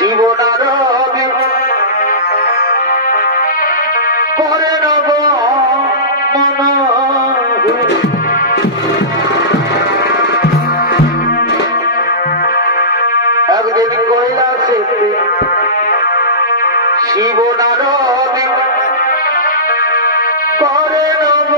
শিবনারবি করে নব মন একদিন কৈলাসেতে শিবনারবি করে নব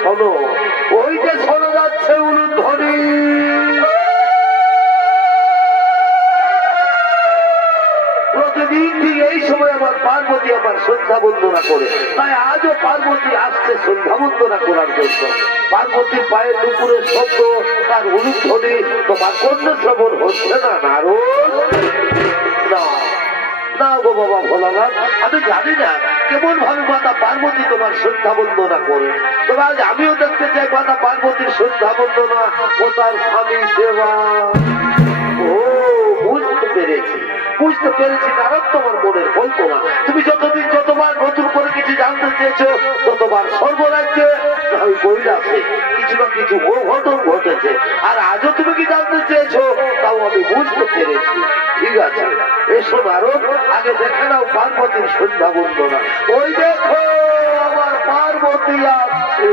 শোনো ওই যে শোনা যাচ্ছে উলুধ্বনি প্রতিদিন ঠিক এই সময় আমার পার্বতী আমার সন্ধ্যা বন্দনা করে তাই আজও পার্বতী আসছে সন্ধ্যা বন্দনা করার জন্য পার্বতীর পায়ের দুপুরের শব্দ তার উলুধ্বনি তোমার কন্য শ্রবণ হচ্ছে না নারদ না না গো বাবা ভোলানাথ আমি জানি না কেমন ভাবে মাতা পার্বতী তোমার সন্ধ্যা বন্দনা করে তবে আজ আমিও দেখতে চাই মাতা পার্বতীর সন্ধ্যা বন্দনা ও তার স্বামী সেবা ও বুঝতে পেরেছি নারদ তোমার মনের কল্পনা তুমি যতদিন যতবার নতুন করে কিছু জানতে চেয়েছো ততবার সর্বরাজ্যে ওই কৈলাসে কিছু না কিছু অঘটন ঘটেছে আর আজও তুমি কি জানতে চেয়েছো তাও আমি বুঝতে পেরেছি ঠিক আছে এসো নারদ আগে দেখে নাও পার্বতীর সন্ধ্যা বন্দনা ওই দেখো আমার পার্বতী আসছে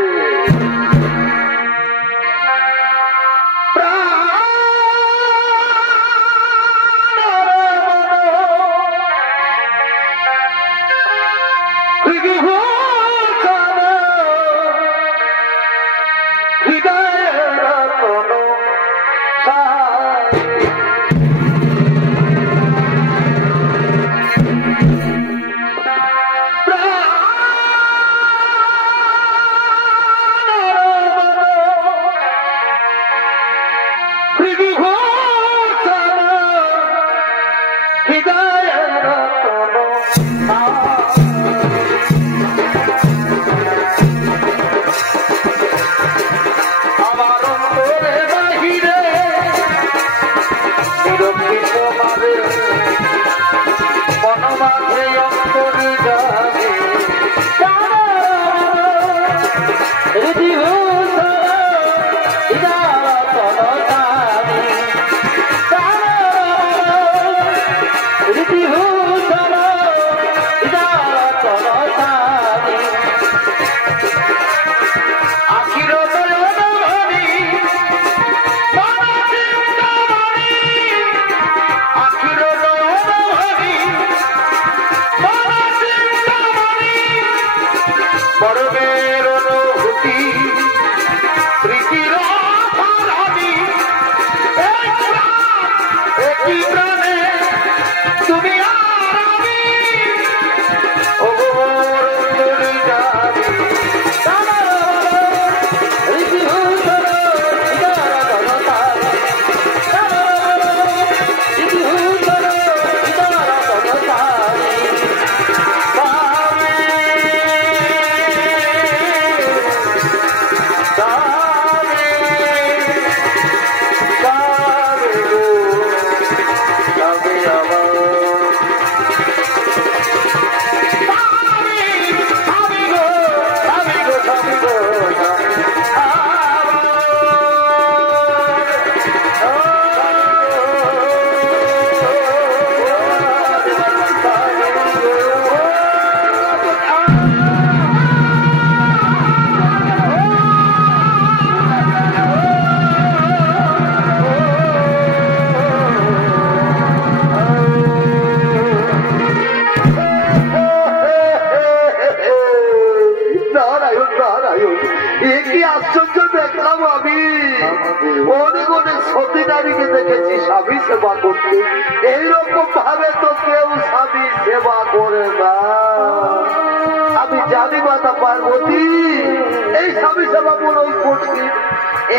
আশ্চর্য দেখলাম আমি অনেক অনেক সতী নারীকে দেখেছি স্বামী সেবা করতে, এইরকম ভাবে তো কেউ স্বামী সেবা করে না। আমি জানি মাতা পার্বতী এই স্বামী সেবা বড়ই কঠিন,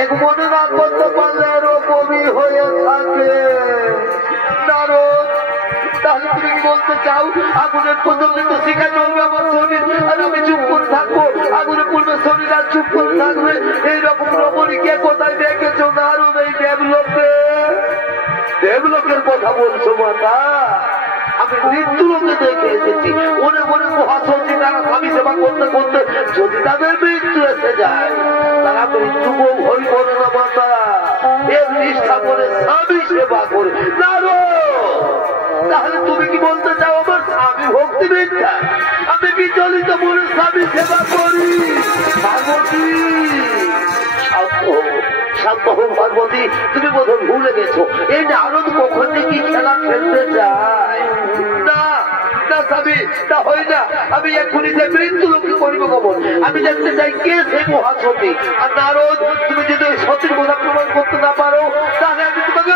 এক মনে না করতে পারলে এরকমই হয়ে থাকে। নারদ, তাহলে তুমি কি বলতে চাও আগুনের প্রথমে তো শিখা চলবে আমার শরীর, আর আমি চুপ করে থাকবো? আগুনে পূর্বে শরীর আর চুপ করে থাকবে? এইরকম রমণীকে কোথায় দেখেছো নারদ? এই দেবলোকের কথা বলছো মাতা? আমি মৃত্যুলোকে দেখে এসেছি। মনে মনে মহাসতী তারা স্বামী সেবা করতে করতে যদি তাদের মৃত্যু এসে যায়, তারা মৃত্যুকেও ভয় করে না মাতা, এর নিষ্ঠা করে স্বামী সেবা করে। তাহলে তুমি কি বলতে চাও আমার স্বামী ভক্তি মিথ্যা? আমি বিচলিত মনে স্বামী সেবা করি? পার্বতী শান্ত হোক পার্বতী, তুমি বোধহয় ভুলে গেছো এই নারদ কখন কি খেলা খেলতে যায়। না না স্বামী, তা হয় না। আমি এক্ষুনি যে মৃত্যু লোককে করিব কবর। আমি জানতে চাই কে সেই মহাসতী। আর নারদ, তুমি যদি ওই সতীর কথা প্রমাণ করতে না পারো, তাহলে আমি তোমাকে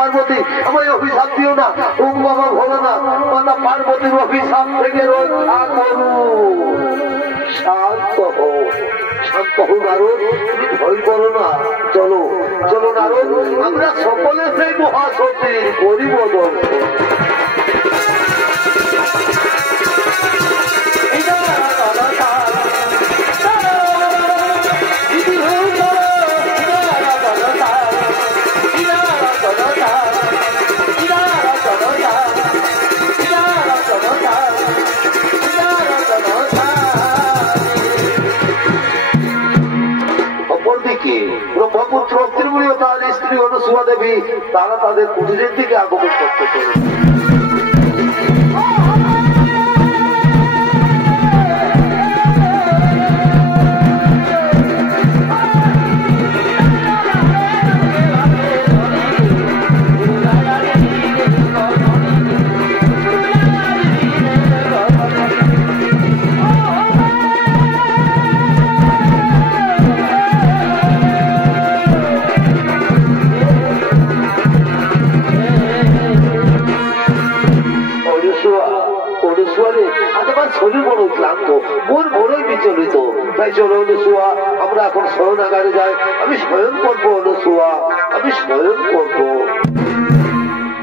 পার্বতী আমার অভিশাপ দিও না। ও বাবা ভোলো না, মাতা পার্বতীর অভিশাপ থেকে রক্ষা করু। শান্ত হো, শান্ত হো নারদ, তুমি ভয় করো না। চলো চলো নারদ, আমরা সকলে সেই মহাসতীর পরিবর্তন। ব্রহ্মপুত্র ত্রিপুরী ও তার স্ত্রী অনুসুয়া দেবী তারা তাদের কুটিরের দিকে আগমন করতে চলেছে। শরীর বড় ক্লান্ত, মন বড়ই বিচলিত। তাই চলো অনুসুয়া, আমরা এখন শরণাগারে যাই। আমি স্বয়ং করবো অনুসুয়া, আমি স্বয়ং করবো।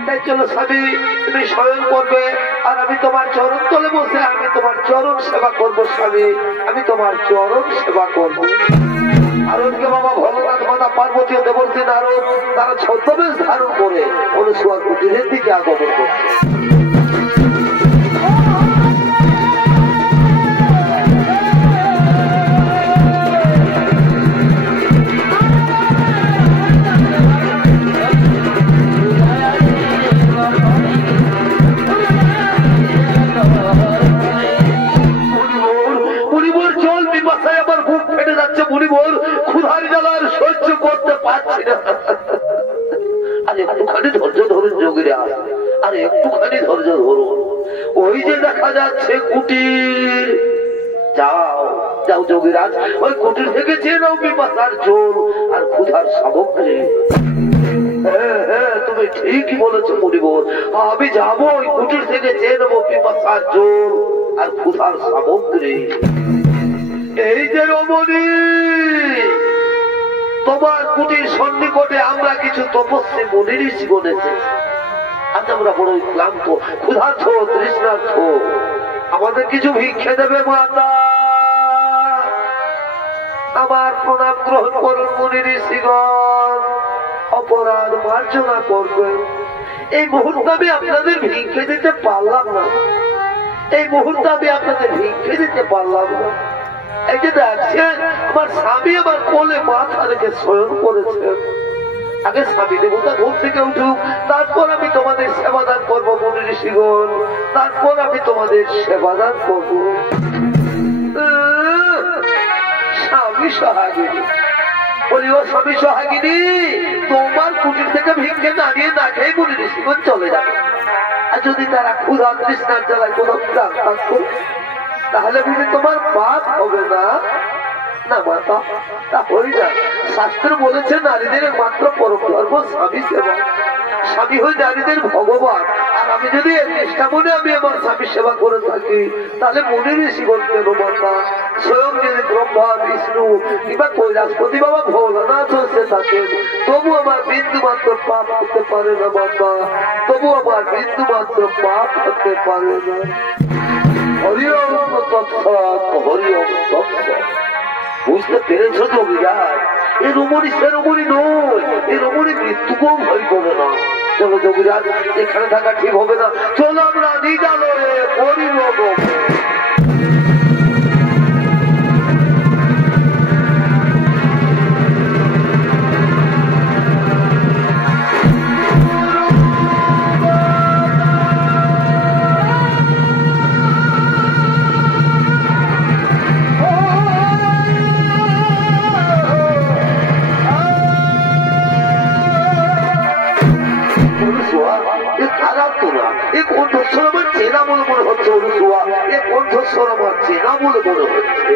তাই চলো স্বামী, তুমি স্বয়ং করবে, আর আমি তোমার চরণ তলে বসে আমি তোমার চরণ সেবা করবো। স্বামী, আমি তোমার চরণ সেবা করবো। নারদকে বাবা ভোলানাথ, মাতা পার্বতী ও দেবর্ষী নারদ তারা ছদ্মবেশ ধারণ করে অনুসুয়ার কুটিরের দিকে আগমন করছে। ক্ষুধার জ্বালার সহ্য করতে পারছি না। আরে একটুখানি ধৈর্য ধরুন যোগীরা, আরে একটুখানি ধৈর্য ধরুন। ওই যে দেখা যাচ্ছে কুটির, যাও যাও যোগীরাজ, ওই কুটির থেকে চেয়ে নাও পিপাসার জল আর ক্ষুধার সামগ্রী। হ্যাঁ হ্যাঁ, তুমি ঠিকই বলেছো মুনিবর, আমি যাবো ওই কুটির থেকে চেয়ে নেবো পিপাসার জল আর ক্ষুধার সামগ্রী। এই যে রমণী, তোমার কুটির সন্নিকটে আমরা কিছু তপস্বী মুনি ঋষি বলেছে। আজ আমরা বড়ই ক্লান্ত, ক্ষুধার্থ, তৃষ্ণার্থ, আমাদের কিছু ভিক্ষে দেবে মাতা? আমার প্রণাম গ্রহণ করুন মুনি ঋষিগণ, অপরাধ মার্জনা করবেন। এই মুহূর্তে আমি আপনাদের ভিক্ষে দিতে পারলাম না, এই মুহূর্তে আমি আপনাদের ভিক্ষে দিতে পারলাম না। এই যে দেখছেন আমার স্বামী আমার কোলে মাথা রেখে শয়ন করেছে। আগে স্বামী দেবতা ঘুম থেকে উঠুক, তারপর আমি তোমাদের সেবাদান করবো মুনি ঋষিগণ, তারপর আমি তোমাদের সেবাদান করবো। স্বামী সোহাগিনী। বলি ও স্বামী সোহাগিনী, তোমার কুটির থেকে ভিক্ষে না নিয়ে না খেয়ে মুনি ঋষিগণ চলে যাবে। আর যদি তারা ক্ষুধা তৃষ্ণার জ্বালায় কোনো প্রান্ত, তাহলে বুঝি তোমার পাপ হবে না? না মাতা, তা হই না। শাস্ত্র বলেছে নারীদের মাত্র পরম ধর্ম স্বামী সেবা। স্বামী হয়ে নারীদের ভগবান। আর আমি যদি চেষ্টা মনে আমি আমার স্বামী সেবা করে থাকি, তাহলে মনে ঋষিগণ কেন মাতা? স্বয়ং যদি ব্রহ্মা বিষ্ণু কিংবা কৈলাসপতি বাবা ভোলানাথ হচ্ছে থাকেন, তবু আমার বিন্দু মাত্র পাপ হতে পারে না মাতা। তবু আমার বিন্দু মাত্র পাপ হতে পারে না। হরি ওম তৎসৎ, হরি ওম তৎসৎ। বুঝতে পেরেছ যোগীরাজ? এই রমণী সে রমণী নয়, এই রমণী মৃত্যুকেও ভয় করে না। চলো যোগীরাজ, এখানে থাকা ঠিক হবে না, চলো আমরা নিজালয়ে পরিলোক। চেনা বলে মনে হচ্ছে অনুসুয়া, এ কণ্ঠস্বর আমার চেনা বলে মনে হচ্ছে।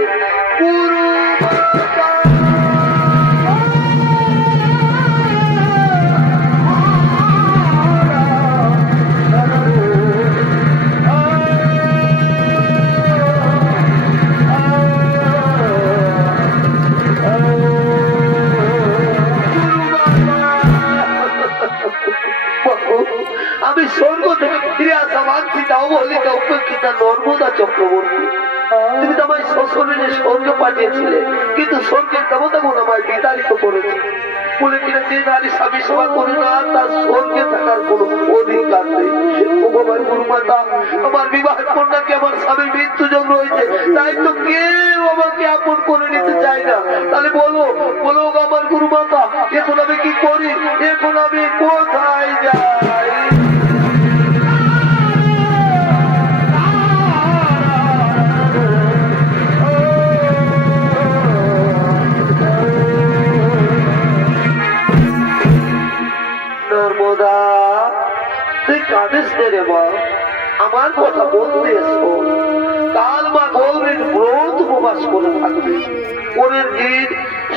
আমি স্বর্গ থেকে ফিরে আসা মানছি, তাও বলি উপেক্ষিতা নর্মদা চক্রবর্তী। তুমি তো আমায় শ্বশুরে স্বর্গে পাঠিয়েছিলে, কিন্তু স্বর্গের দেবতাগুণ আমায় বিতাড়িত করেছে। বলে কিনা যে নারী স্বামী সেবা করে না, তার স্বর্গে থাকার কোন অধিকার নেই। ও বাবা গুরুমাতা, আমার বিবাহের কন্যাকে আমার স্বামীর মৃত্যু জন্ম হয়েছে, তাই তো কেউ আমাকে আপন করে নিতে চায় না। তাহলে বলো বলো আমার গুরুমাতা, এখন আমি কি করি? এখন আমি কোথায় যাই? নর্মদা, তুই কাঁদিস রে মা, আমার কথা বলতে এসো। কাল মা গৌরীর ব্রত উপবাস করে থাকবে। পরের দিন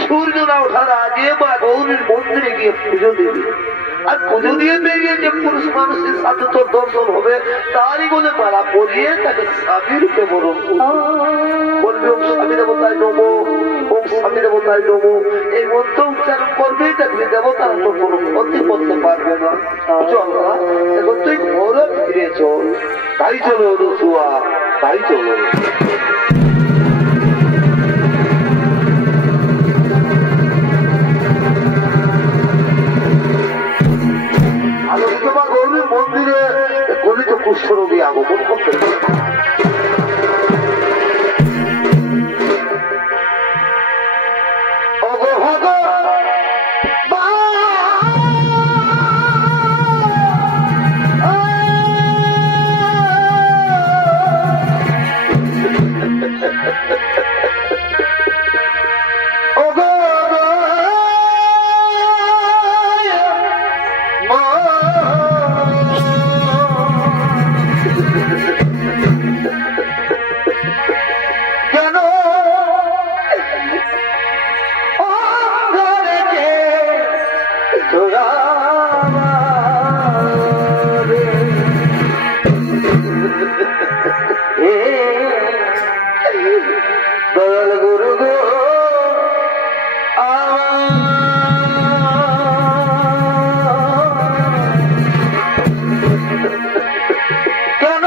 সূর্য না ওঠার আগে মা গৌরীর মন্দিরে গিয়ে পুজো দেবে। আর পুজো দিয়ে বেরিয়ে যে পুরুষ মানুষের সাথে তোর দর্শন হবে, তারই বলে মালা পরিয়ে তাকে স্বামী রূপে বরণ বলবে। ওম স্বামী দেবতায় নমো, ওম স্বামী দেবতায় নমো। এই মন্ত্র উচ্চারণ করবেই দেখবি দেবতারা তোর কোনো ক্ষতি করতে পারবে না। চল না, এখন তুই ঘরে ফিরে চল। তাই চলো রসুয়া, তাই চলো। আলোচনা গৌরীর মন্দিরে গলিত কুষ্ঠরোগী আগমন করতে দয়াল গুরু গো কেন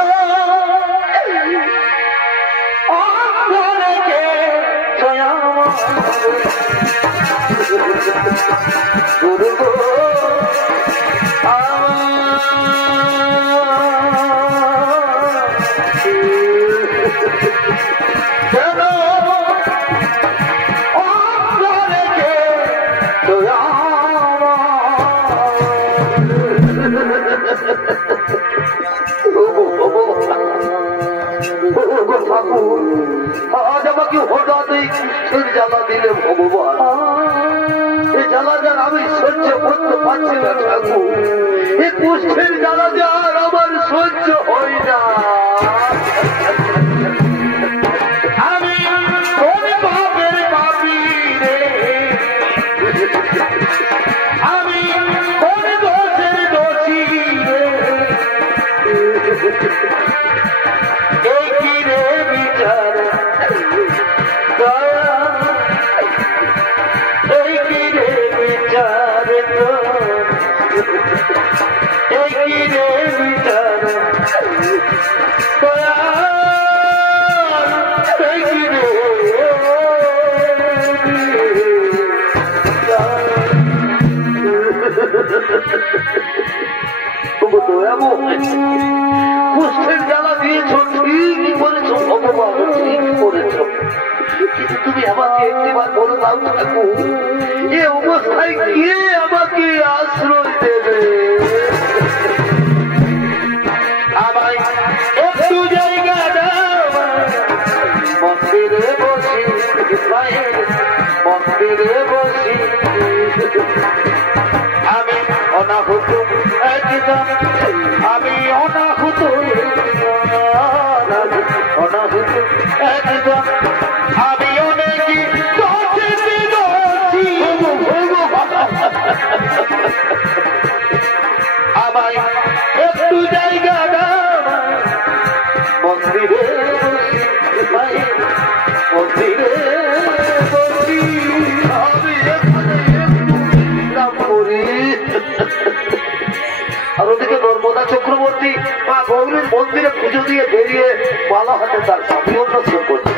গুরু গো আজ আমাকে হঠাৎ এই কৃষ্ণের জ্বালা দিলে ভগবান, এই জ্বালা যার আমি সহ্য করতে পারছি না ঠাকুর, এই কুষ্ঠের জ্বালা যার আমার সহ্য হয় না। আমি কোন পাপের পাপী রে, আমি কোন দোষের দোষী রে, এই কি রে বিচার দয়া, এই কি রে বিচার এই কি রে বিচার দয়া, এই কি রে কুষ্ঠের জ্বালা দিয়েছ, ঠিকই করেছ ভগবান, ঠিক করেছ। কিন্তু তুমি আমাকে একটিবার বলে দাও ঠাকুর, এ অবস্থায় কে আমাকে আশ্রয় দেবে? আমায় একটু জায়গা দাও, মন্দিরে বসি, মন্দিরে বসি, আমি অনাহুত একদম, আমি অনাহুত অনাহুত একদম, আমি অনেকই দোষী দোষী, আমায় একটু জায়গা দাও, মন্দিরে বসি, মন্দিরে বসি, আমি এখানে একটু বিশ্রাম করি। আর ওদিকে নর্মদা চক্রবর্তী মা গৌরীর মন্দিরে পুজো দিয়ে বেরিয়ে মালা হাতে তার স্বামী অন্বেষণ করছে।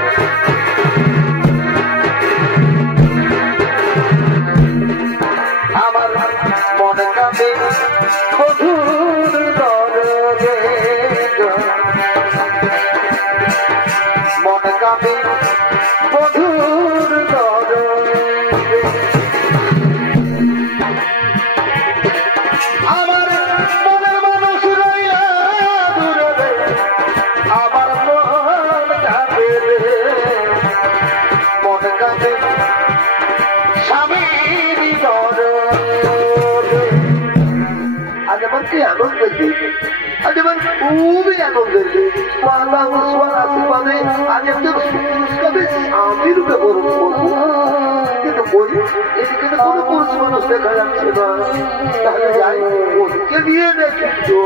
আমার মনে কাঁদে মধুর দরদে, মনে কাঁদে মধুর দরদে, আমার মনের মানুষ রইয়া দূরে, আমার মন কাঁদে রে, মন কাঁদে স্বামীর দরদে। আজ আমার কি আনন্দের দিন, আজ আমার খুবই আনন্দের দিন। আল্লাহ সোয়ার আশীর্বাদে আজ একজন সুপুরুষকে স্বামী রূপে বরণ করবো। কিন্তু বলি এদিকে তো কোনো পুরুষ মানুষ দেখা যাচ্ছে না, তাহলে যাই ওদিকে নিয়ে দেখি তো।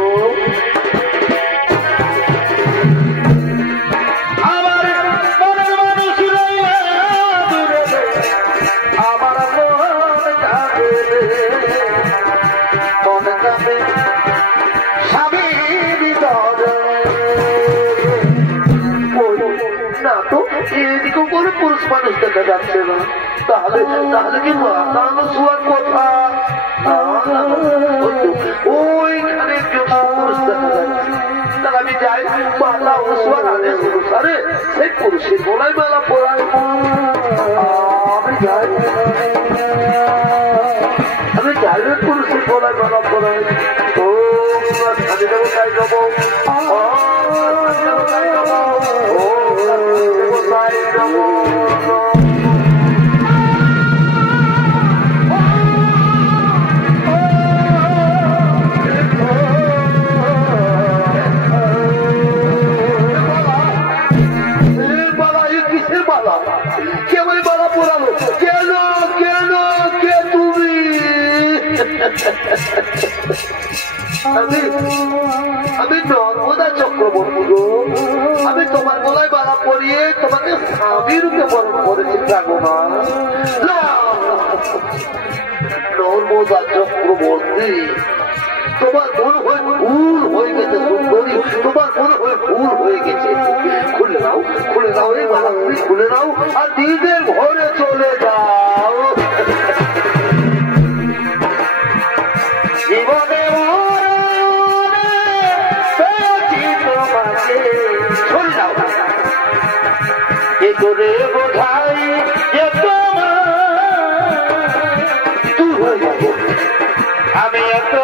আমার মনের মানুষ রইয়া দূরে, আমার মন কাঁদে রে, মন কাঁদে স্বামীর দরদে। না তো এদিকেও কোনো পুরুষ মানুষ দেখা যাচ্ছে না, তাহলে তাহলে কি মাতানো শোয়ার কথা? ওইখানে একজন পুরুষ দেখা যাচ্ছে, তাহলে আমি যাই মাতা শোয়ার আদেশ অনুসারে সেই পুরুষের গলায় মালা পড়াই। আমি যাই পুরুষের গলায় মালা পড়াই। ও আমি দেবো তাই দেবো, কিসের মালা? কে বলে মালা পড়ালো? কেন কেন কে তুমি? আমি নর্মদা চক্রবর্তী গো, আমি তোমার গলায় মালা পরিয়ে তোমাকে স্বামী রূপে বরণ করেছি প্রাগমা। নর্মদা চক্রবর্তী, তোমার মনে হয় ভুল হয়ে গেছে সুন্দরী, তোমার মনে হয় ভুল হয়ে গেছে। খুলে নাও, খুলে নাও এই মালা, তুমি খুলে নাও আর নিজের ঘরে চলে যাও। জীবনে তোমাকে চলে যাও, এ করে বোঝাই যে তোমার আমি এত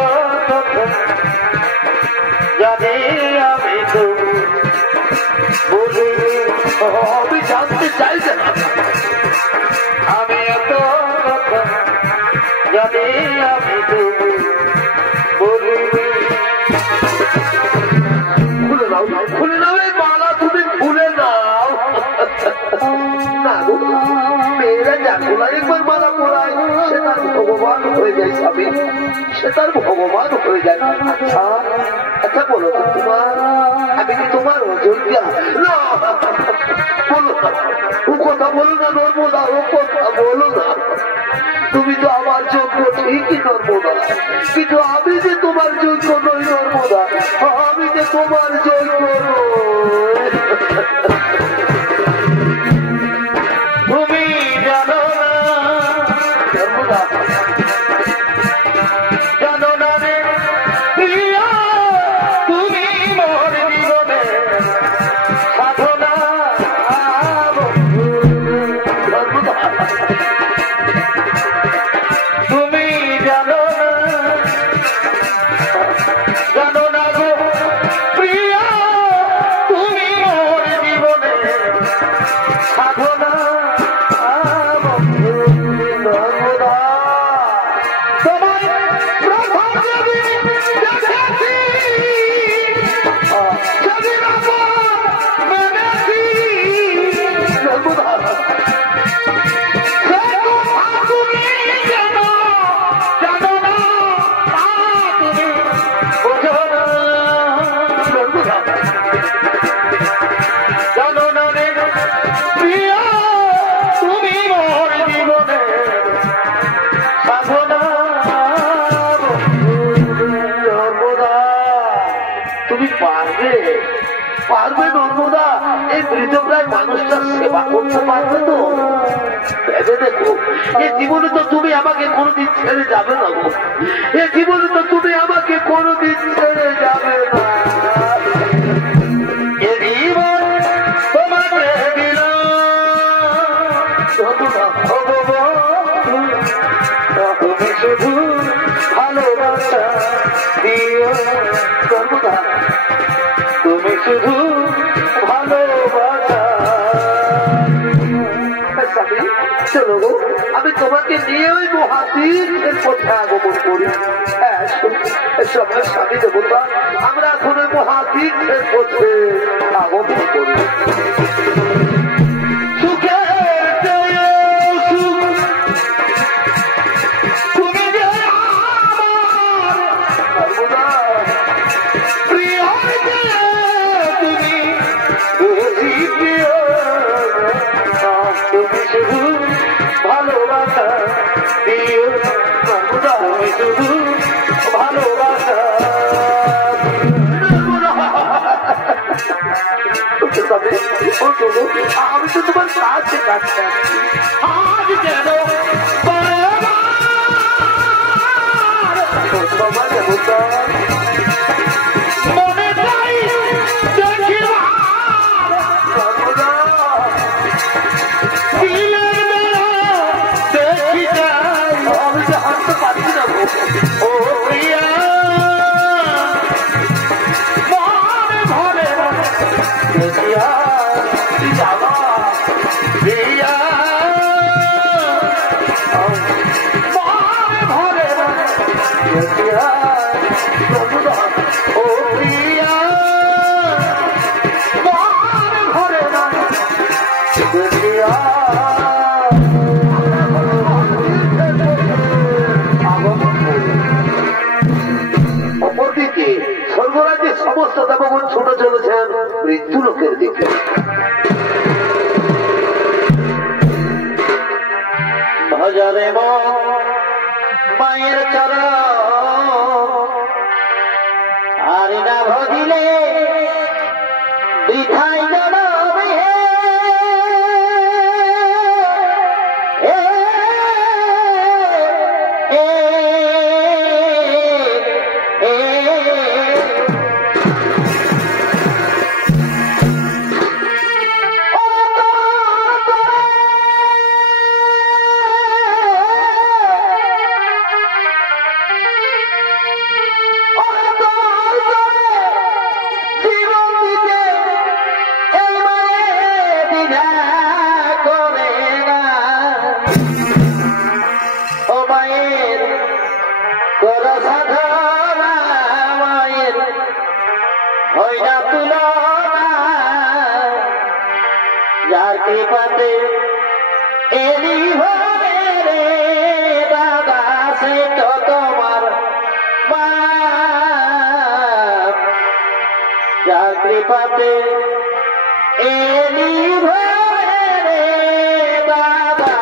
জানি, আমি তো বুঝি, আমি জানতে চাই যে আমি এখন আরেকবার মালা পড়ায় সে তার ভগবান হয়ে যায় স্বামী, সে তার ভগবান হয়ে যায়। আচ্ছা আচ্ছা বলো তো তোমার, আমি কি তোমার অযোগ্যা? না বলো না, ও কথা বলো না নর্মদা, ও কথা বলো না। তুমি তো আমার যোগ্য ঠিকই নর্মদা, কিন্তু আমি যে তোমার যোগ্য নই নর্মদা, আমি যে তোমার যোগ্য নই। তুমি জানো না নর্মদা, জানো না রে প্রিয়া, তুমি মোর জীবনে সাধনা। নর্মদা, তুমি জানো না গো প্রিয়া, তুমি মোর জীবনে সাধনা। নর্মদা, তোমার প্রথম যদি দেখেছি, সেদিন আমার মেনেছি, নর্মদা, সে কথা তুমি জানো, জানো না তা তুমি বোঝো না। নর্মদা, জানো না রে প্রিয়া, তুমি মোর জীবনে সাধনা। নর্মদা, তুমি পারবে, পারবে নর্মদা, এই মৃতপ্রায় মানুষটার সেবা করতে পারবে তো? ভেবে দেখো, এ জীবনে তো তুমি আমাকে কোনোদিন ছেড়ে যাবে না গো, এ জীবনে তো তুমি আমাকে কোনোদিন ছেড়ে যাবে না। এ জীবন তোমাকে দিলাম, নর্মদা, তুমি শুধু ভালোবাসা দিও, নর্মদা, তুমি শুধু ভালোবাসা। স্বামী, চলো গো, আমি তোমাকে নিয়ে ওই মহাতীর্থের পথে আগমন করি। হ্যাঁ, আমার স্বামী দেবতা, আমরা এখন ওই মহাতীর্থের পথে আগমন করি। সুখের চেয়েও সুখ, তুমি যে আমার নর্মদা, প্রিয়, তুমি বেশি প্রিয়। তুমি শুধু ভালোবাসা দিও, নর্মদা, তুমি শুধু ভালোবাসা। স্বামী, ও চলো, আমি তো তোমার কাছে কাছে আজ যেন বাবা দেবতা, মনে চাই দেখিবার, নর্মদা, দিলের বেলা দেখি যাই। আমি যে হাঁটতে পারছি না গো। ও প্রিয়া, মনে ভরে দেখিয়া যাবা, প্রিয়া, মনে ভরে দেখিয়া। নর্মদা, ও প্রিয়া, মনে ভরে দেখিয়া। অপরদিকে স্বর্গরাজ্যের সমস্ত দেবগণ ছুটে চলেছেন মৃত্যু লোকের দিকে। ভজরে মায়ের চরণ, আর না ভজিলে বৃথাই জনমে। যার কৃপাতে এলি কৃপাতে এলি ভরে রে বাবা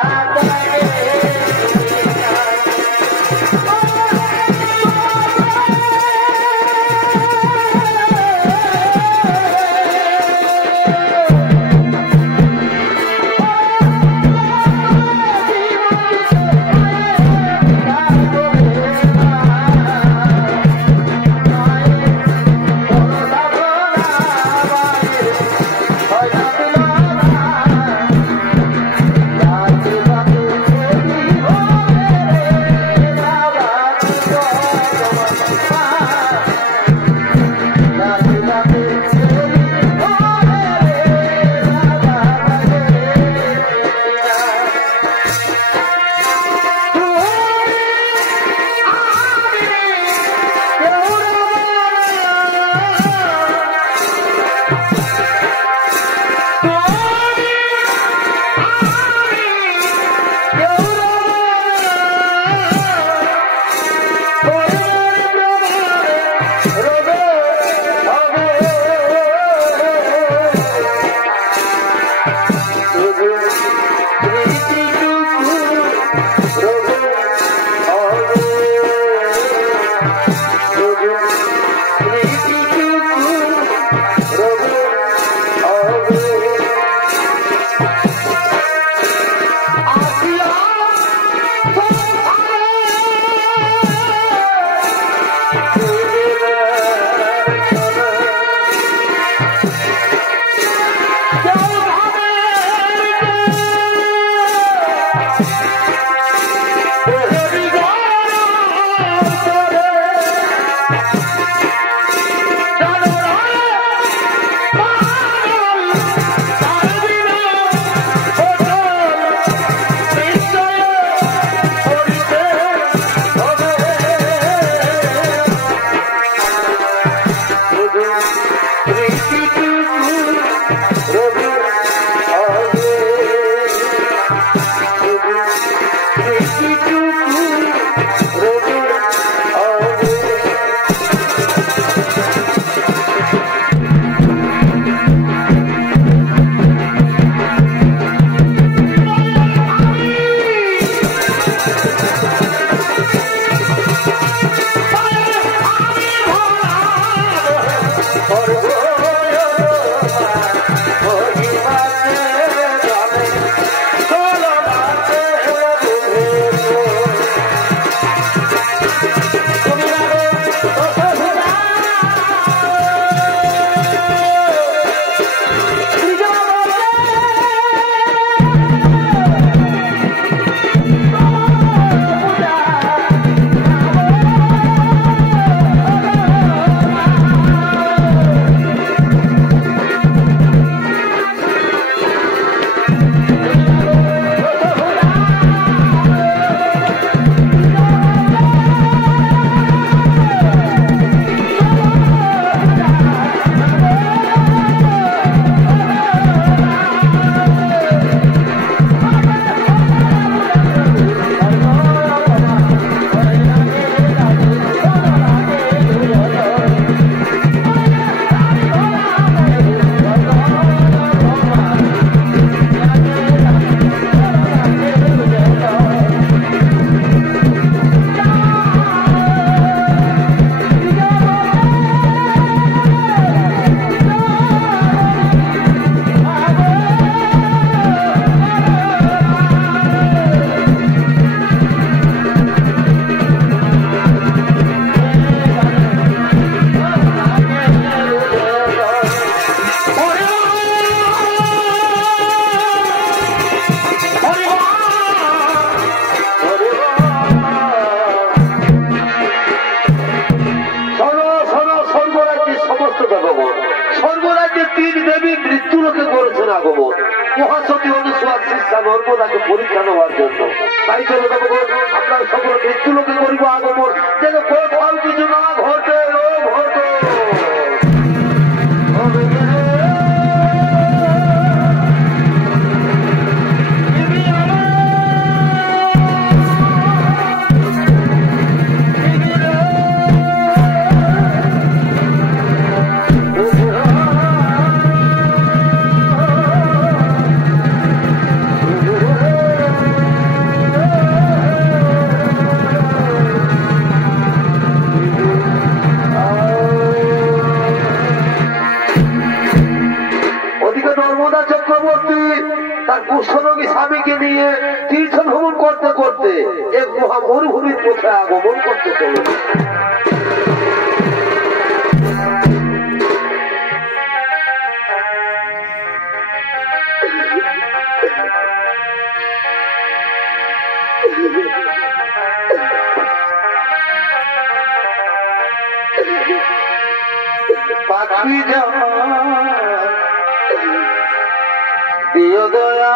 নর্মদাকে পরীক্ষা নেওয়ার জন্য। তাই চলে যাবো আমরা সকলে মৃত্যু লোকে করিব আগমন, যেন কোথাও কিছু না ঘটে ঘটে। Oh নিয়ে তীর্থ ভ্রমণ করতে করতে এক মহা মরুভূমির পথে আগমন করতে চলে। পাখি দিও দয়া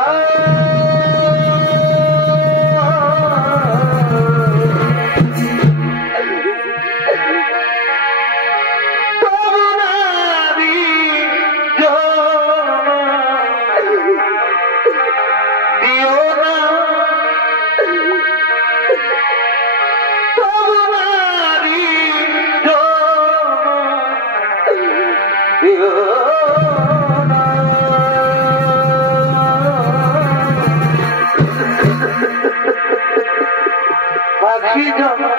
পাখি দয়া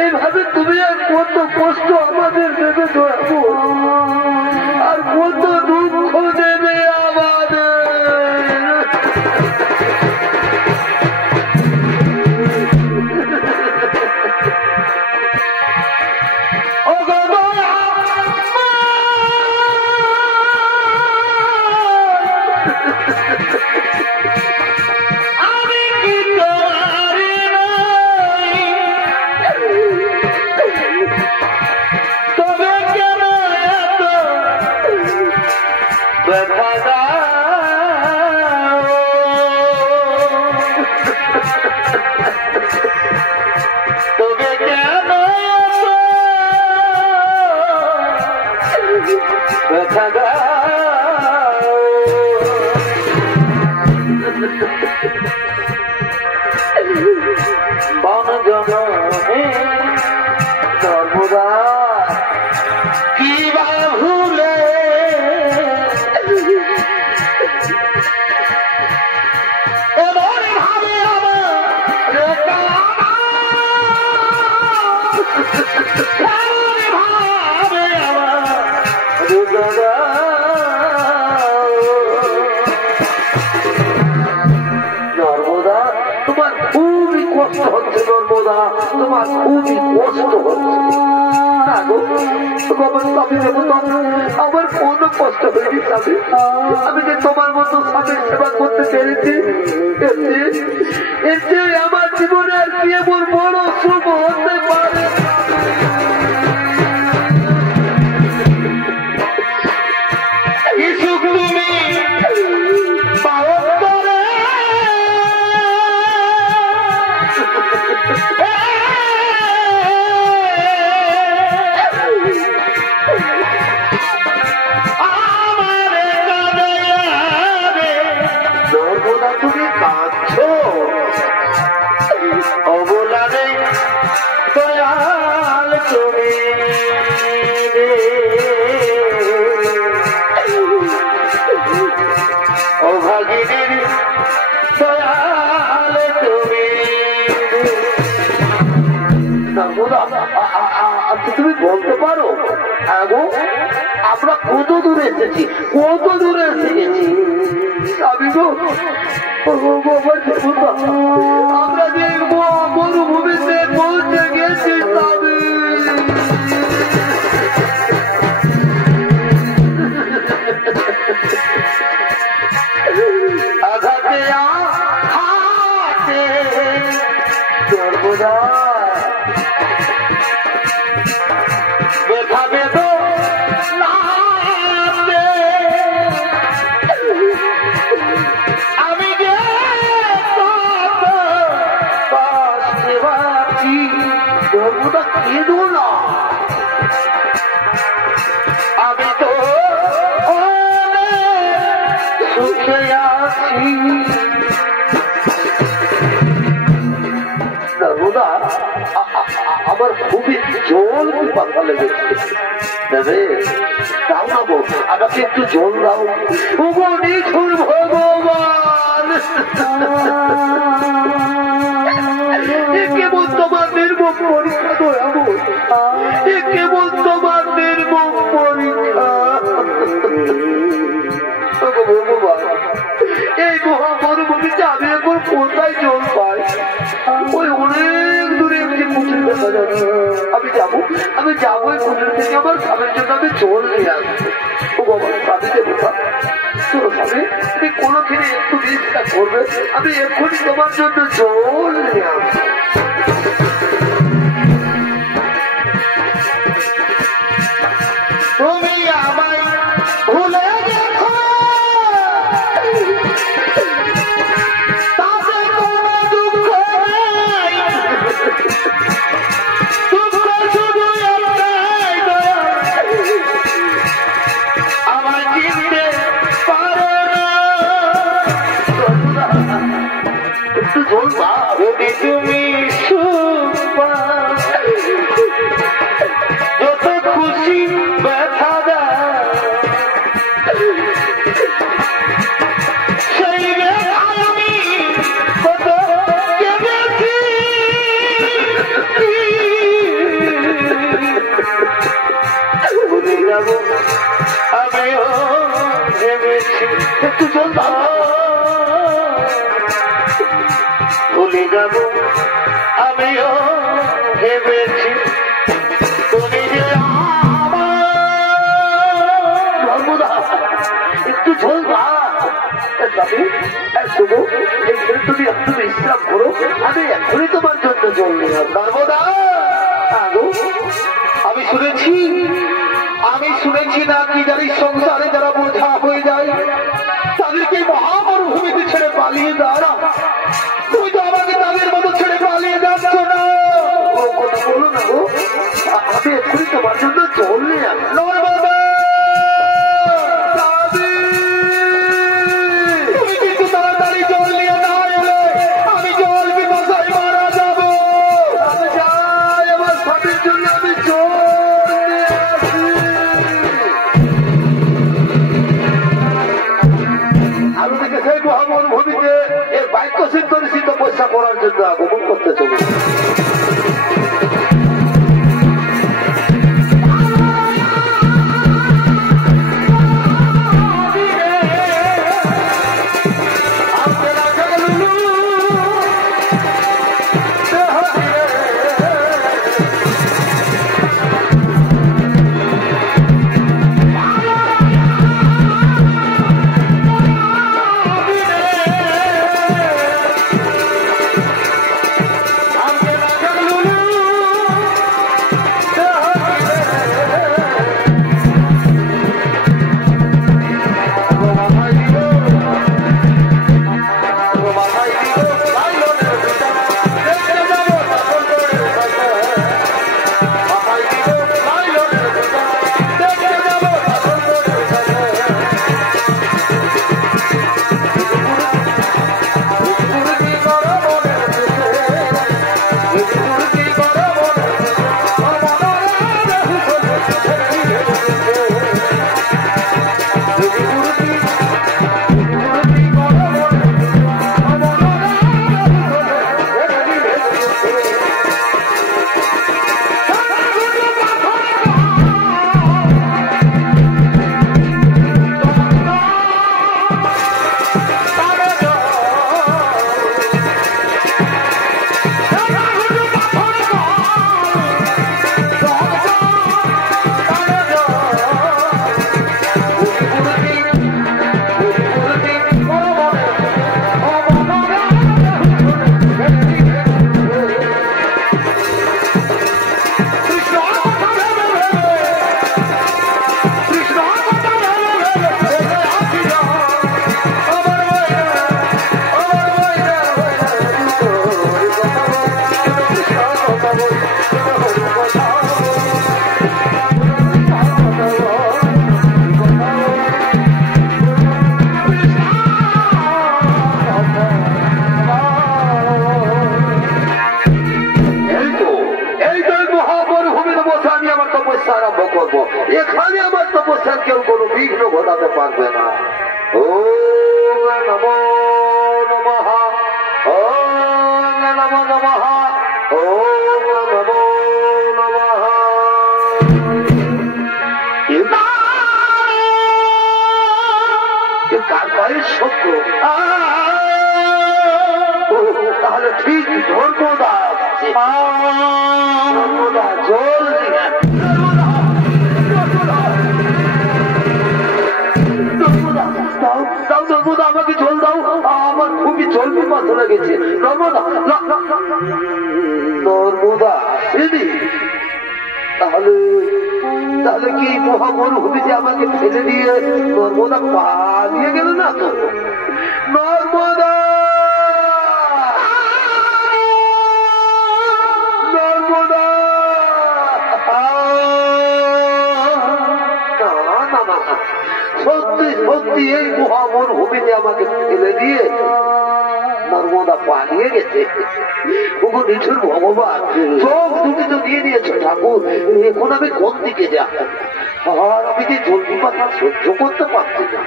এইভাবে তুমি আর কত কষ্ট আমাদের দেবে দয়াবো, আর কত দুঃখ দেবে আমাদের। সর্বদা কি বা ভুলে এমন ভাবে নর্মদা তোমার খুবই কষ্ট হচ্ছে, নর্মদা তোমার খুবই কষ্ট হচ্ছে। না গো স্বামী দেবো, আমার কোনো কষ্ট হয়নি স্বামী। আমি যে তোমার মতো স্বামীর সেবা করতে পেরেছি, এর চেয়ে আমার জীবনে আর কি এমন বড় শুভ হতে পারে। তুমি কাঁদছো অবলারে দয়াল তুমি অভাগিনীর দয়াল তুমি। তুমি বলতে পারো আগো আমরা কত দূরে এসেছি, কত দূরে এসে গেছি। আমি গো আমরা দেখবো মরুভূমিতে পৌঁছে গেছি। আঘাতে হাতে সর্বদা ব্যথা বেদ আমি গে সর্বদা কেঁদো না। আমি তো সুখে আছি সর্বদা। আমার খুবই জল পাতা লেগেছে দেবে, দাও না গো, আমাকে একটু জল দাও। নিঠুর ভগবান, কেবল তোমার নির্মম পরীক্ষা দয়াবো, কেবল তোমার নির্মম পরীক্ষা। ভগবান, এই মহা মরুভূমিতে আমি এখন কোথায় জল পাই? ওই অনেক দূরে একটি কুটির দেখা যাচ্ছে। আমি যাবো ওই কুটির থেকে আমার স্বামীর জন্য আমি জল নিয়ে আসবো। ও বাবা, স্বামী দেবো চলো স্বামী, তুমি কোনোখানে একটু বিশ্বাস করবে, আমি এক্ষুনি তোমার জন্য জল নিয়ে আসবো। তুমি আমায় ভুলে গেছো, তাতে কোনো দুঃখ নাই, দুঃখ শুধু একটাই দয়া, আমায় চিনতে পারো না। একটু জল পা, যদি তুমি সুখ পাও, যত খুশি ব্যথা দাও, সেই ব্যথায় আমি কত কেঁদেছি। ভুলে যাব আমিও ভেবেছি, একটু জল পা। ভুলে যাব আমিও ভেবেছি, তুমি যে সর্বদা একটু জল পা। শুভ, এখানে তুমি একটু বিশ্রাম করো, আমি এখনই তোমার জন্য জল নিয়ে আসবো। সর্বদা আমি শুনেছি নাকি যারা সংসারে যারা বোঝা হয়ে যায় তাদেরকে মহামরুভূমিতে ছেড়ে পালিয়ে দাঁড়া। তুমি তো আমাকে তাদের মতো ছেড়ে পালিয়ে যাচ্ছ না। বলো না গো, আমি এক্ষুনি তোমার জন্য জল নিয়ে আসবো। তুমি কিন্তু তাড়াতাড়ি জল নিয়ে না এলে আমি জল পিপাসায় মারা যাবো। আমি যাই, আমার স্বামীর জন্য আমি জল নিয়ে আসি। আমি থেকে সেই মহামরুভূমিতে এর বাক্য সিদ্ধ পয়সা করার জন্য আগমন করতে চলে। I'm বিঘ্ন ঘটাতে পারবে না। ওম নমো নমঃ, ওম নমো নমঃ, ওম নমো নমঃ। কার পায়ের শব্দ? তাহলে ঠিক ধর্মদা আসছে। ধর্মদা জল দিয়ে দাও, নর্মদা আমাকে জল দাও, আমার খুবই জল পিপাসা লেগেছে। নর্মদা নর্মদা আসেনি? তাহলে তাহলে কি মহামরুভূমিতে আমাকে ফেলে দিয়ে নর্মদা পালিয়ে গেল না তো? নর্মদা নর্মদা সত্যি সত্যি এই মহামরুভূমিতে আমাকে ফেলে দিয়ে নর্মদা পালিয়ে গেছে। ওগো নিঠুর ভগবান, চোখ দুটি তো দিয়ে দিয়েছ ঠাকুর, এখন আমি কোন দিকে যাব? আর আমি যে জল পিপাসা সহ্য করতে পারছি না।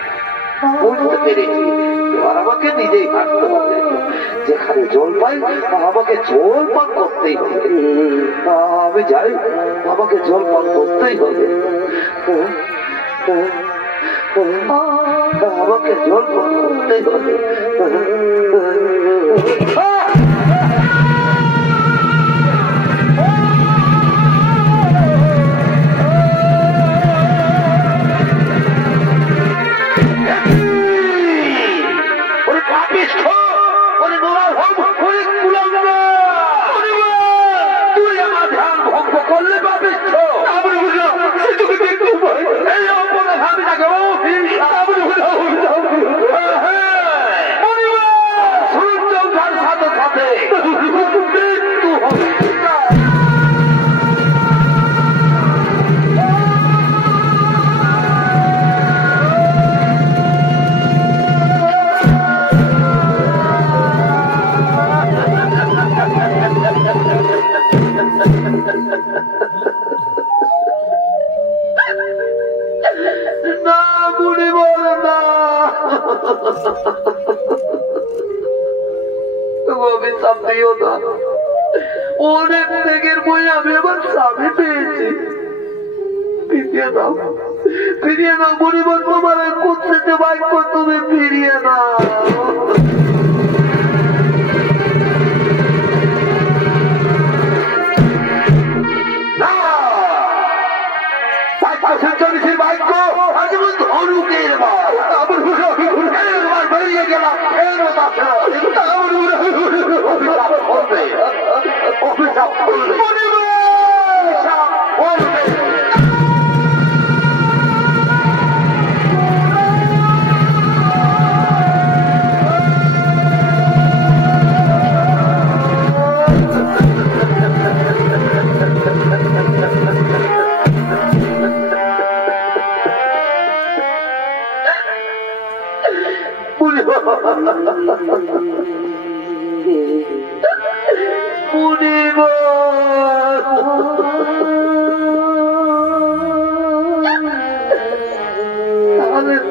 বুঝতে পেরেছি, এবার আমাকে নিজেই হাঁটতে হবে। যেখানে জল পাই আমাকে জল পান করতেই হবে। আমি যাই, আমাকে জল পান করতেই হবে। আমাকে জল পান করতেই হবে। অনেক ত্যাগের বই আমি আবার স্বামী পেয়েছি। ফিরিয়ে দাও, ফিরিয়ে দাও গরিবন, তোমার কুৎসিত বাক্য তুমি ফিরিয়ে দাও। বাক্য ধনুকের বার বেরিয়ে গেলাম, অভিশাপ করবে।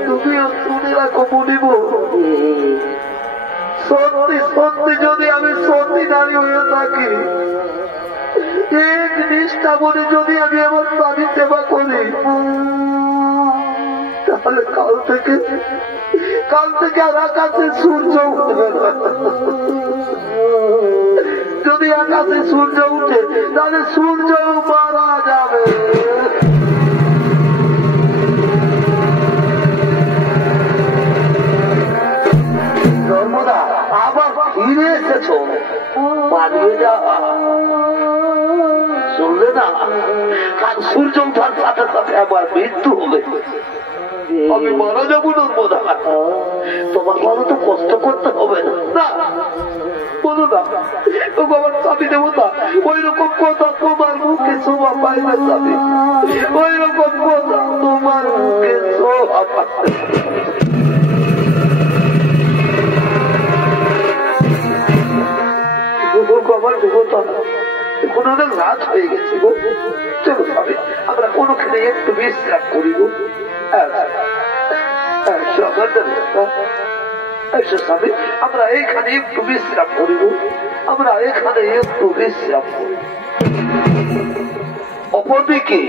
তুমিও শুনে রাখো মুনিব, সত্যি সত্যি যদি আমি সত্যি নারী হয়ে থাকি, এক নিষ্ঠা বলে যদি আমি আমার স্বামী সেবা করি, তাহলে কাল থেকে আর আকাশে সূর্য উঠবে না। যদি আকাশে সূর্য উঠে তাহলে সূর্য মারা যাবে। নর্মদা আবার ফিরে এসেছ, পালিয়ে যাওয়া শুনলে না? কাল সূর্য উঠার সাথে সাথে আমার মৃত্যু হবে, আমি মারা যাবো। নর্মদা তোমার বলো তো কষ্ট করতে হবে না, বলো না আমার স্বামী দেবতা। ওই রকম কথা তোমার মুখে শোভা পাইবে স্বামী, ওই রকম কথা তোমার মুখে শোভা পাইবে। আমার দেবতা এখন অনেক রাত হয়ে গেছে গো, চলো স্বামী আমরা কোনোখানে একটু বিশ্রাম করি গো। স্বামী, আমরা এখানে একটু বিশ্রাম করিব, আমরা এখানে একটু বিশ্রাম করি। অপরদিকে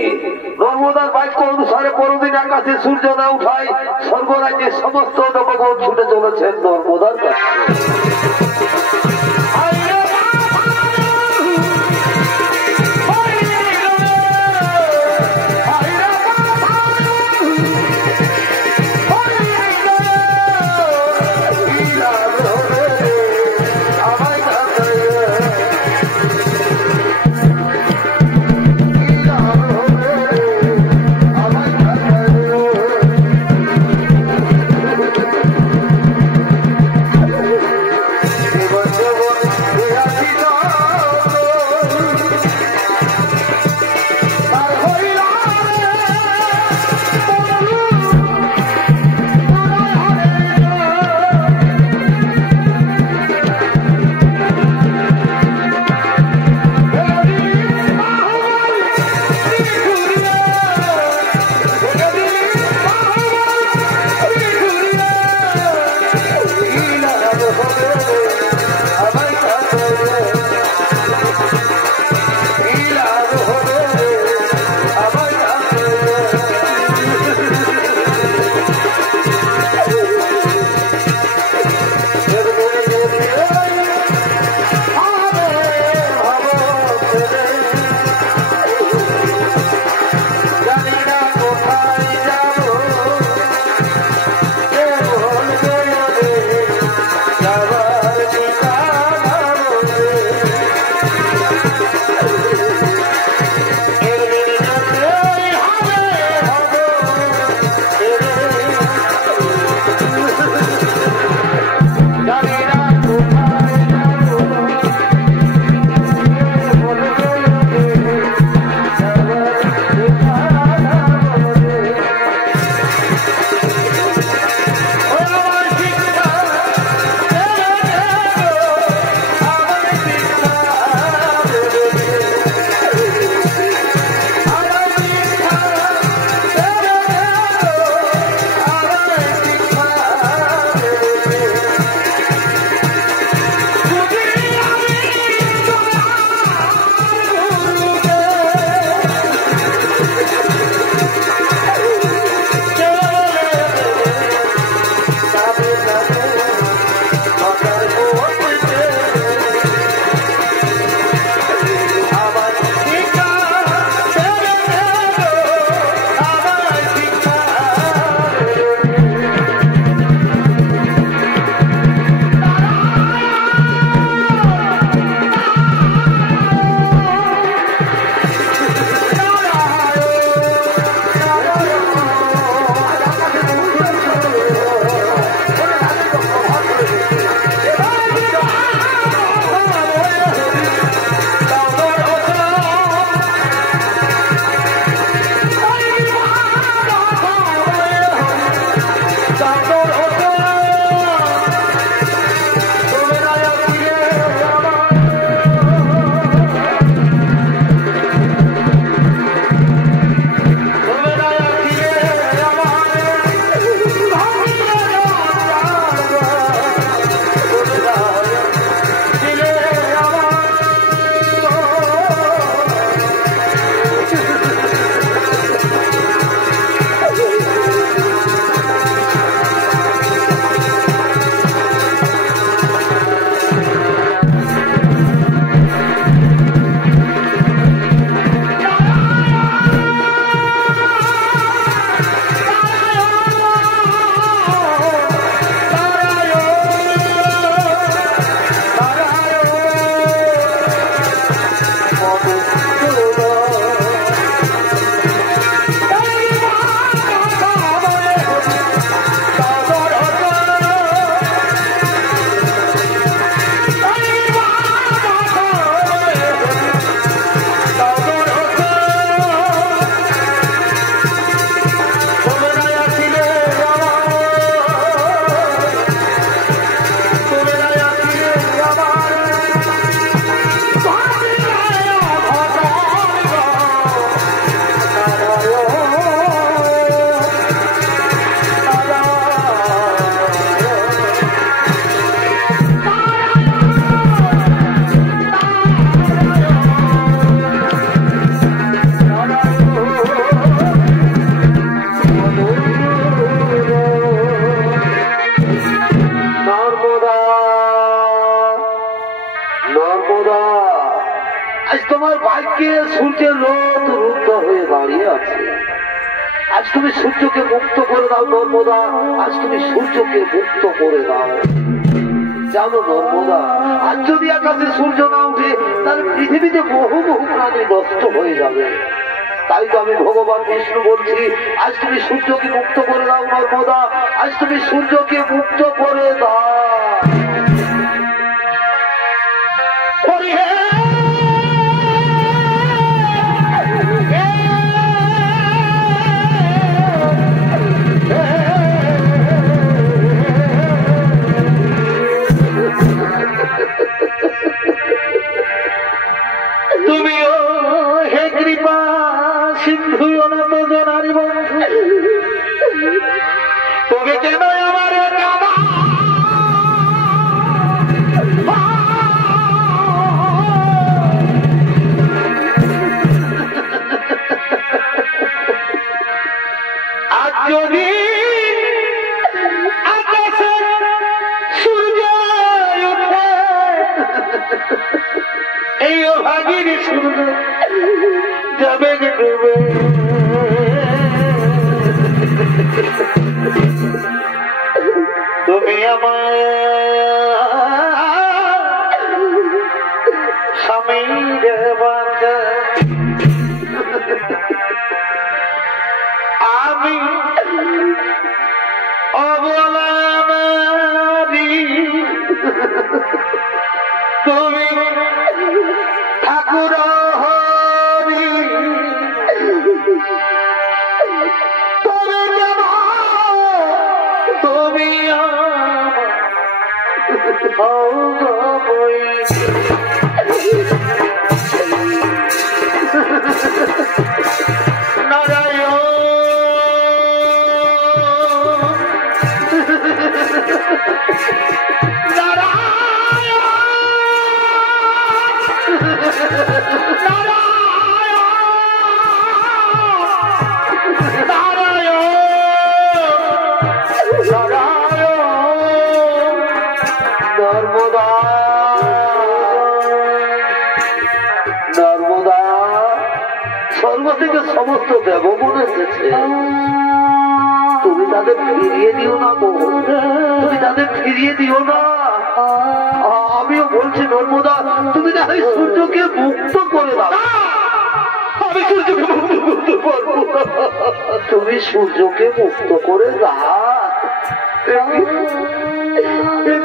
নর্মদার বাক্য অনুসারে পরদিন আকাশে সূর্য না উঠায় স্বর্গরাজ্যের সমস্ত নবগণ ছুটে চলেছেন নর্মদার কাছে। নর্মদা, আজ তোমার ভাগ্যে সূর্যের রোদ রুদ্ধ হয়ে দাঁড়িয়ে আছে। আজ তুমি সূর্যকে মুক্ত করে দাও নর্মদা, আজ তুমি সূর্যকে মুক্ত করে দাও। জানো নর্মদা, আজ যদি আকাশে সূর্য না উঠে তাহলে পৃথিবীতে বহু বহু প্রাণী নষ্ট হয়ে যাবে। তাই তো আমি ভগবান বিষ্ণু বলছি, আজ তুমি সূর্যকে মুক্ত করে দাও নর্মদা, আজ তুমি সূর্যকে মুক্ত করে দাও। তুমিও হে কৃপা সিন্ধু অনাথ জনারি বন্ধু, তবে কেন আমার আজ যদি আকাশে সূর্য উঠে এই অভাগীর সূর্য যাবে ডুবে, তুমি আমার স্বামীর বাঁধা, আমি অবলা নারী, তুমি ঠাকুর হরি, তুমি নারায়ণ নর্মদা, নর্মদা, স্বর্গ থেকে সমস্ত দেবগুণ এসেছে, তুমি তাদের ফিরিয়ে দিও না গো, তুমি তাদের ফিরিয়ে দিও না। আমিও বলছি নর্মদা, তুমি না হয় সূর্যকে মুক্ত করে দাও। আমি সূর্যকে মুক্ত করতে পারবো না। তুমি সূর্যকে মুক্ত করে দাও।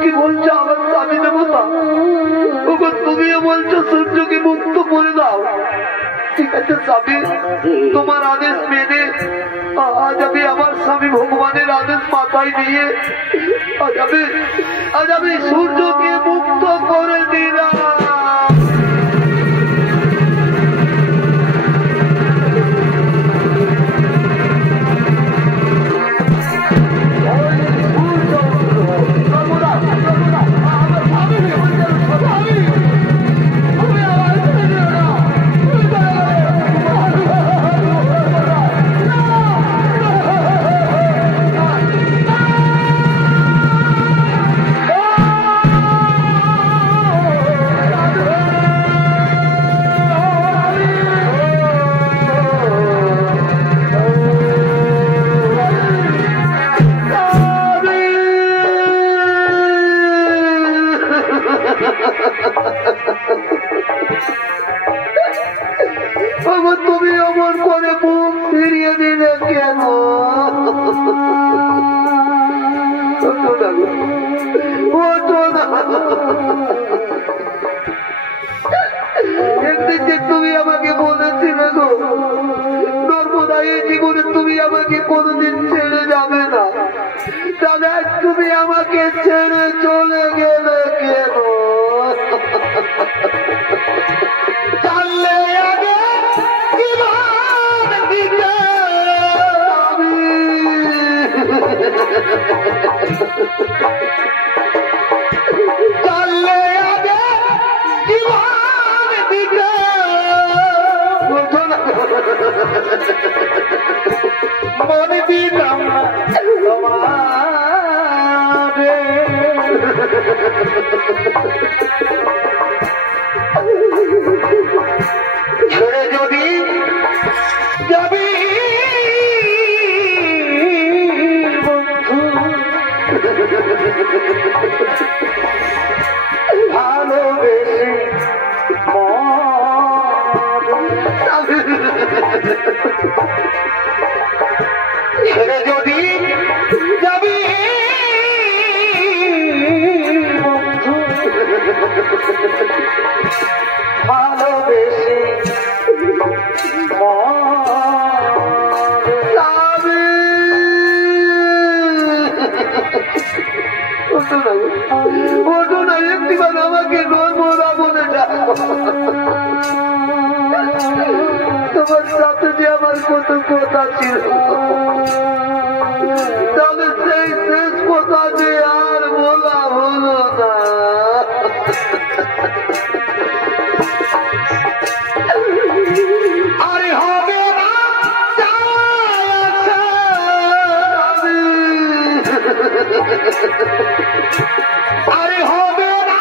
কি বলছো আমার স্বামী দেবতা? তুমিও বলছো সূর্যকে মুক্ত করে দাও। ঠিক আছে স্বামী, তোমার আদেশ মেনে আজ আমি আমার স্বামী ভগবানের আদেশ মাথায় নিয়ে আজ আমি সূর্যকে মুক্ত করে দিলাম। তুমি অমর করে মুখ ফিরিয়ে দিলে কেন? একদিন যে তুমি আমাকে বলেছিলে গো নর্মদা, এই জীবনে তুমি আমাকে কোনোদিন ছেড়ে যাবে না, তাহলে তুমি আমাকে ছেড়ে চলে গেলে কেন? জানলে আগে জীবন দিতে জানলে আগে জীবন দিতে মনে দিতাম না তোমারে। ছেড়ে যদি যাবি বন্ধু ভালোবেসে ছেড়ে যদি যাবি বন্ধু ভালোবেসে ওঠো না একটিবার আমাকে নর্মদা বলে ডাকো। তোমার সাথে যে আমার কত কথা ছিল, তবে সেই শেষ কথা যে আর বলা হলো না। আরে হবে না আরে হবে না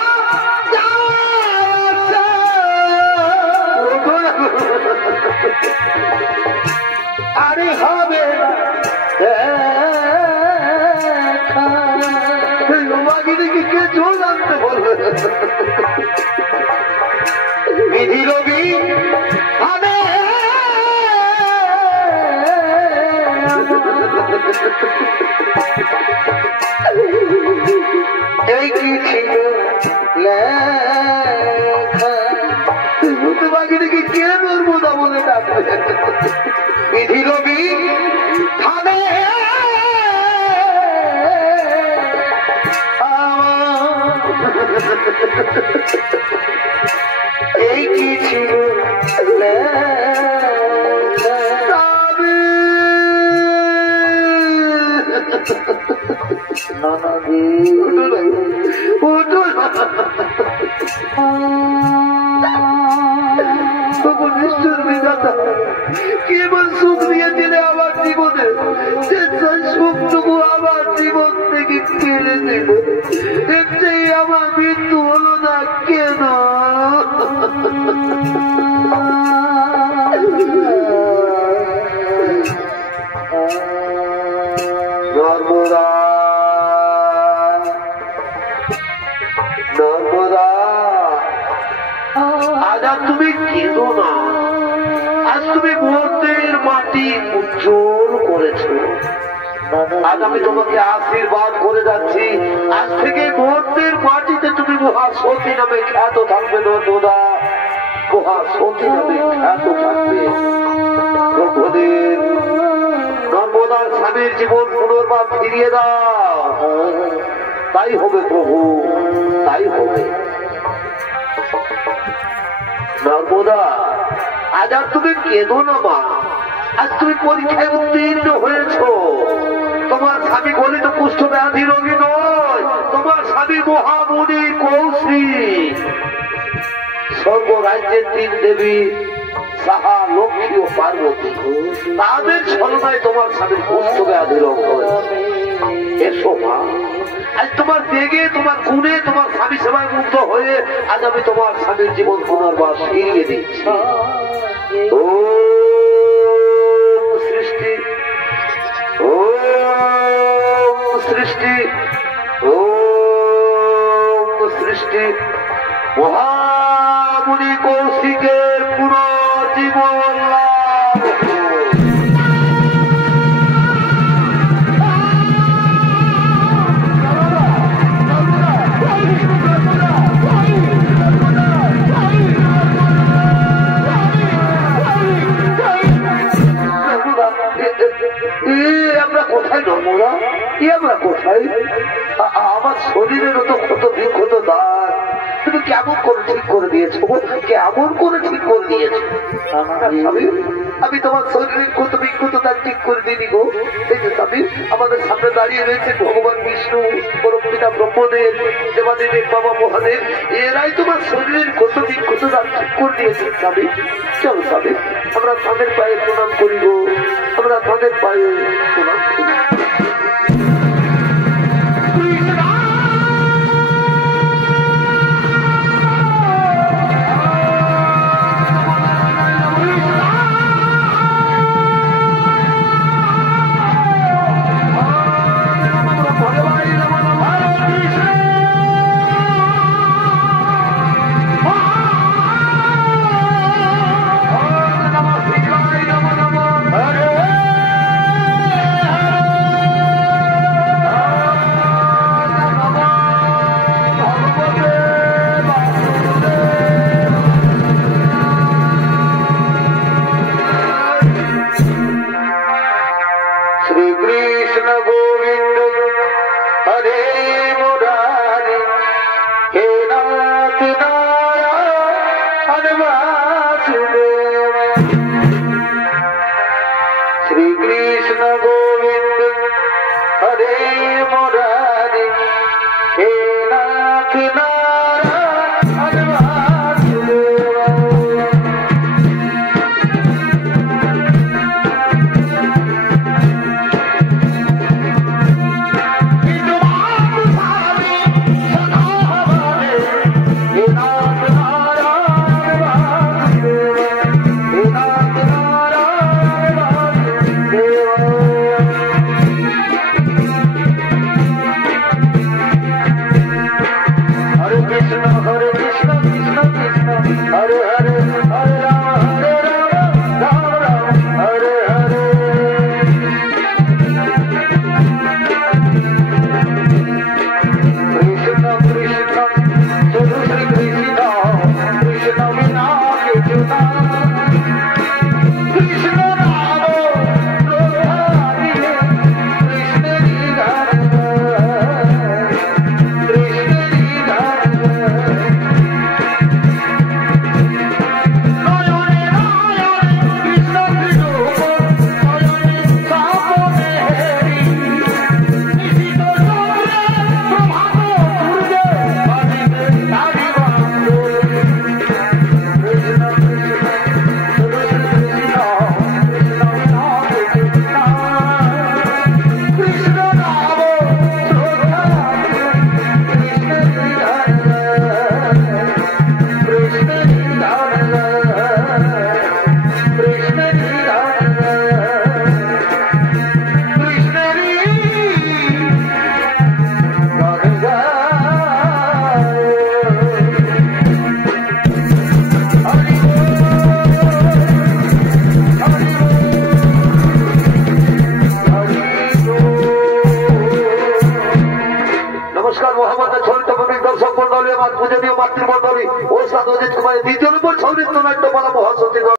আরে হবে না লোমাগিরিকে কে জোর আনতে বলবে? বিধি রবি হবে এই কি ছিল লোমাগিরিকে কে নর্মদা বলে ডাকবে? বিধি রবি হবে এই কি ছিল কেবল সুখ দিয়েছিলে আমার জীবনে, সে সুখটুকু আমার জীবন থেকে কেড়ে দিল। এতেই আমার মৃত্যু হলো না কেন? নর্মদা নর্মদা আজ আর তুমি কেঁদো না। আজ তুমি মুহূর্তের মাটি উজ্জ্বল করেছো। আজ আমি তোমাকে আশীর্বাদ করে যাচ্ছি। আজ থেকে মুহূর্তের মাটিতে তুমি মহাসতী নামে খ্যাত থাকবে। নর্মদা মহাসতী নামে খ্যাত থাকবে। নর্মদার স্বামীর জীবন পুনর্বার ফিরিয়ে দাও। তাই হবে প্রভু, তাই হবে। নর্মদা আজ আর তুমি কেঁদো না মা। আজ তুমি পরীক্ষায় উত্তীর্ণ হয়েছ। তোমার স্বামী গলিত কুষ্ঠ ব্যাধি রোগী নয়, তোমার স্বামী মহামুনি কৌশিক। সর্বরাজ্যের তিন দেবী সাহা, লক্ষ্মী ও পার্বতী, তাদের ছলনায় তোমার স্বামীর কুষ্ঠ ব্যাধি রোগ হয়েছে। এসো মা, আজ তোমার তেগে, তোমার গুণে, তোমার স্বামী সেবায় মুগ্ধ হয়ে আজ আমি তোমার স্বামীর জীবন পুনর্বার ফিরিয়ে দিচ্ছি। ও সৃষ্টি, ও সৃষ্টি, ও সৃষ্টি। মহামুনি কৌশিকের পুনর্জীবন লাভ। আমরা কোথায় নর্মদা? আমরা কোথায়? আমার শরীরের তো ক্ষত বিক্ষত দাগ তুমি কেমন করে ঠিক করে দিয়েছো? কেমন করে ঠিক করে দিয়েছো? আমি তোমার শরীরের ক্ষত বিক্ষত দাগ ঠিক করে দিইনি গো। এই যে স্বামী আমাদের সামনে দাঁড়িয়ে রয়েছে ভগবান বিষ্ণু, পরম পিতা ব্রহ্মদেব, দেবাদেবের বাবা মহাদেব, এরাই তোমার শরীরের ক্ষত বিক্ষত দাগ ঠিক করে দিয়েছে স্বামী। চলো স্বামী, আমরা তাদের পায়ে প্রণাম করি গো, আমরা তাদের পায়ে প্রণাম করি। वासुदेव श्री कृष्ण गोविंद हरे मुरारी हे नाथ नारायण वासुदेव Krishna